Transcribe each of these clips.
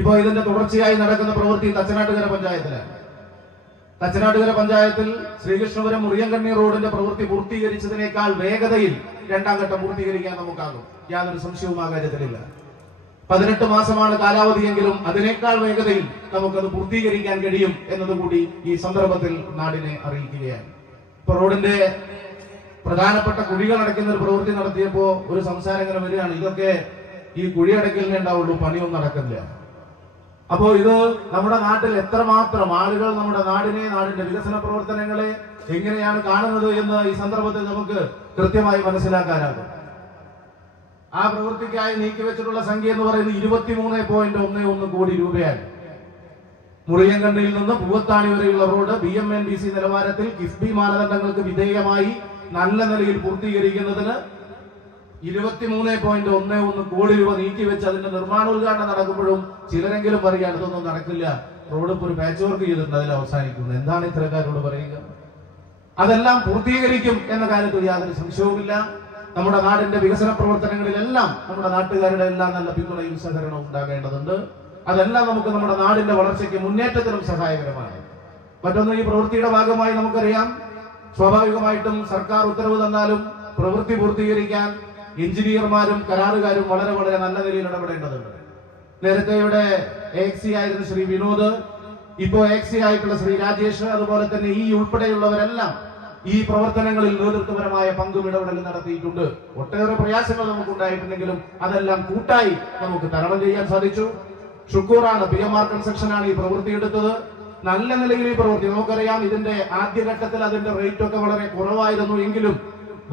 ഇപ്പോൾ ഇതിന്റെ തുടർച്ചയായി നടക്കുന്ന പ്രവൃത്തി തച്ചനാട്ടുകര പഞ്ചായത്തിലാണ്. തച്ചനാട്ടുകര പഞ്ചായത്തിൽ ശ്രീകൃഷ്ണപുരം മുറിയങ്കണ്ണി റോഡിന്റെ പ്രവൃത്തി പൂർത്തീകരിച്ചതിനേക്കാൾ വേഗതയിൽ രണ്ടാം ഘട്ടം പൂർത്തീകരിക്കാൻ നമുക്കാകും. യാതൊരു സംശയവും ആ കാര്യത്തിലില്ല. 18 മാസമാണ് കാലാവധിയെങ്കിലും അതിനേക്കാൾ വേഗതയിൽ നമുക്കത് പൂർത്തീകരിക്കാൻ കഴിയും എന്നതുകൂടി ഈ സന്ദർഭത്തിൽ നാടിനെ അറിയിക്കുകയാണ്. ഇപ്പൊ റോഡിന്റെ പ്രധാനപ്പെട്ട കുഴികൾ അടയ്ക്കുന്ന ഒരു പ്രവൃത്തി നടത്തിയപ്പോ ഒരു സംസാരം ഇങ്ങനെ വരികയാണ്, ഇതൊക്കെ ഈ കുഴി അടയ്ക്കലിനെ ഉണ്ടാവുള്ളൂ, പണിയൊന്നും നടക്കില്ല. അപ്പോ ഇത് നമ്മുടെ നാട്ടിൽ എത്രമാത്രം ആളുകൾ നമ്മുടെ നാടിനെ, നാടിന്റെ വികസന പ്രവർത്തനങ്ങളെ എങ്ങനെയാണ് കാണുന്നത് എന്ന് ഈ സന്ദർഭത്തിൽ നമുക്ക് കൃത്യമായി മനസ്സിലാക്കാനാകും. ആ പ്രവൃത്തിക്കായി നീക്കിവെച്ചിട്ടുള്ള സംഖ്യ എന്ന് പറയുന്നത് 23.11 കോടി രൂപയാണ്. മുറിയങ്കണ്ണിയിൽ നിന്ന് പൂവത്താണി വരെയുള്ള റോഡ് BMNBC നിലവാരത്തിൽ കിഫ്ബി മാനദണ്ഡങ്ങൾക്ക് വിധേയമായി നല്ല നിലയിൽ പൂർത്തീകരിക്കുന്നതിന് 23.11 കോടി രൂപ നീക്കിവെച്ച് അതിന്റെ നിർമ്മാണോദ്ഘാടനം നടക്കുമ്പോഴും ചിലരെങ്കിലും പറയുകയാണ് ഇതൊന്നും നടക്കില്ല, റോഡ് ഇപ്പോൾ ഒരു പാച്ച് വർക്ക് ചെയ്തിട്ടുണ്ട്, അതിൽ അവസാനിക്കുന്നു. എന്താണ് ഇത്തരക്കാരോട് പറയുക? അതെല്ലാം പൂർത്തീകരിക്കും എന്ന കാര്യത്തിൽ യാതൊരു സംശയവുമില്ല. നമ്മുടെ നാടിന്റെ വികസന പ്രവർത്തനങ്ങളിലെല്ലാം നമ്മുടെ നാട്ടുകാരുടെ എല്ലാം നല്ല പിന്തുണയും സഹകരണവും ഉണ്ടാകേണ്ടതുണ്ട്. അതെല്ലാം നമുക്ക് നമ്മുടെ നാടിന്റെ വളർച്ചയ്ക്ക്, മുന്നേറ്റത്തിനും സഹായകരമാണ്. മറ്റൊന്ന്, ഈ പ്രവൃത്തിയുടെ ഭാഗമായി നമുക്കറിയാം, സ്വാഭാവികമായിട്ടും സർക്കാർ ഉത്തരവ് തന്നാലും പ്രവൃത്തി പൂർത്തീകരിക്കാൻ എഞ്ചിനീയർമാരും കരാറുകാരും വളരെ വളരെ നല്ല നിലയിൽ ഇടപെടേണ്ടതുണ്ട്. നേരത്തെ ഇവിടെ AXC ആയിരുന്ന ശ്രീ വിനോദ്, ഇപ്പോ AXC ആയിട്ടുള്ള ശ്രീ രാജേഷ്, അതുപോലെ തന്നെ ഈ ഉൾപ്പെടെയുള്ളവരെല്ലാം ഈ പ്രവർത്തനങ്ങളിൽ നേതൃത്വപരമായ പങ്കും ഇടപെടലും നടത്തിയിട്ടുണ്ട്. ഒട്ടേറെ പ്രയാസങ്ങൾ നമുക്കുണ്ടായിട്ടുണ്ടെങ്കിലും അതെല്ലാം കൂട്ടായി നമുക്ക് തരണം ചെയ്യാൻ സാധിച്ചു. ഷുക്കൂറാണ്, PMR കൺസ്ട്രക്ഷനാണ് ഈ പ്രവൃത്തി എടുത്തത്. നല്ല നിലയിൽ ഈ പ്രവൃത്തി നമുക്കറിയാം, ഇതിന്റെ ആദ്യഘട്ടത്തിൽ അതിന്റെ റേറ്റ് ഒക്കെ വളരെ കുറവായിരുന്നു എങ്കിലും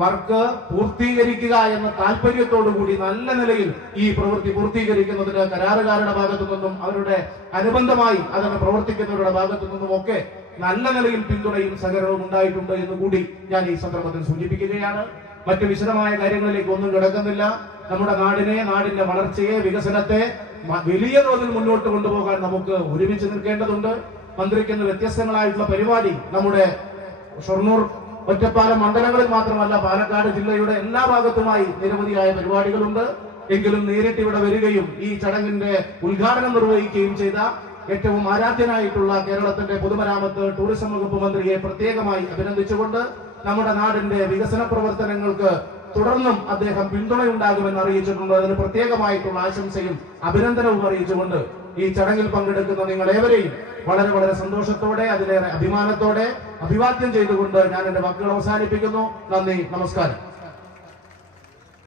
വർക്ക് പൂർത്തീകരിക്കുക എന്ന താല്പര്യത്തോടു കൂടി നല്ല നിലയിൽ ഈ പ്രവൃത്തി പൂർത്തീകരിക്കുന്നതിന് കരാറുകാരുടെ ഭാഗത്തു നിന്നും അവരുടെ അനുബന്ധമായി അതിനെ പ്രവർത്തിക്കുന്നവരുടെ ഭാഗത്തു നിന്നും ഒക്കെ നല്ല നിലയിൽ പിന്തുണയും സഹകരണവും ഉണ്ടായിട്ടുണ്ട് എന്ന് കൂടി ഞാൻ ഈ സന്ദർഭത്തിൽ സൂചിപ്പിക്കുകയാണ്. മറ്റു വിശദമായ കാര്യങ്ങളിലേക്ക് ഒന്നും കിടക്കുന്നില്ല. നമ്മുടെ നാടിനെ, നാടിന്റെ വളർച്ചയെ, വികസനത്തെ വലിയ തോതിൽ മുന്നോട്ട് കൊണ്ടുപോകാൻ നമുക്ക് ഒരുമിച്ച് നിൽക്കേണ്ടതുണ്ട്. മന്ത്രിക്കുന്ന വ്യത്യസ്തങ്ങളായിട്ടുള്ള പരിപാടി നമ്മുടെ ഷൊർണൂർ, ഒറ്റപ്പാലം മണ്ഡലങ്ങളിൽ മാത്രമല്ല പാലക്കാട് ജില്ലയുടെ എല്ലാ ഭാഗത്തുമായി നിരവധിയായ പരിപാടികളുണ്ട്. എങ്കിലും നേരിട്ട് ഇവിടെ വരികയും ഈ ചടങ്ങിന്റെ ഉദ്ഘാടനം നിർവഹിക്കുകയും ചെയ്ത ഏറ്റവും ആരാധ്യനായിട്ടുള്ള കേരളത്തിന്റെ പൊതുമരാമത്ത് ടൂറിസം വകുപ്പ് മന്ത്രിയെ പ്രത്യേകമായി അഭിനന്ദിച്ചുകൊണ്ട് നമ്മുടെ നാടിന്റെ വികസന പ്രവർത്തനങ്ങൾക്ക് തുടർന്നും അദ്ദേഹം പിന്തുണയുണ്ടാകുമെന്ന് അറിയിച്ചിട്ടുണ്ട്. അതിന് പ്രത്യേകമായിട്ടുള്ള ആശംസയും അഭിനന്ദനവും അറിയിച്ചുകൊണ്ട് ഈ ചടങ്ങിൽ പങ്കെടുക്കുന്ന നിങ്ങളേവരെയും വളരെ വളരെ സന്തോഷത്തോടെ, അതിലേറെ അഭിമാനത്തോടെ അഭിവാദ്യം ചെയ്തുകൊണ്ട് ഞാൻ എന്റെ വാക്കുകൾ അവസാനിപ്പിക്കുന്നു. നന്ദി, നമസ്കാരം.